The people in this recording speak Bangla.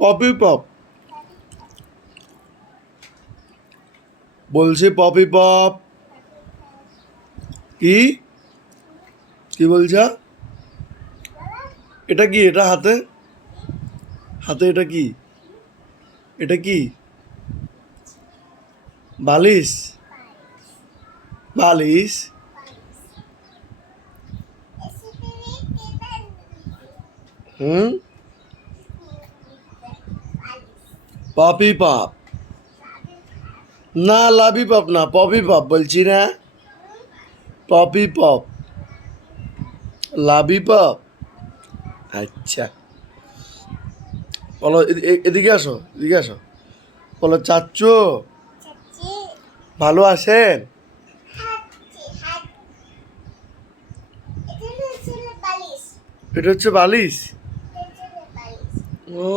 পপি পপ বলছি, পপি পপ। কি কি বলছ? এটা কি? এটা হাতে হাতে এটা কি? এটা কি? বালিশ? বালিশ? হুম, পপি পপ না, লাভি পপ না, পপি পপ বলছি না। পপি পপ, লাভি পপ। আচ্ছা, বলো এদিকে আসো, এদিকে আসো। বলো, চাচ্চু ভালো আছেন? এটা হচ্ছে বালিশ। ও,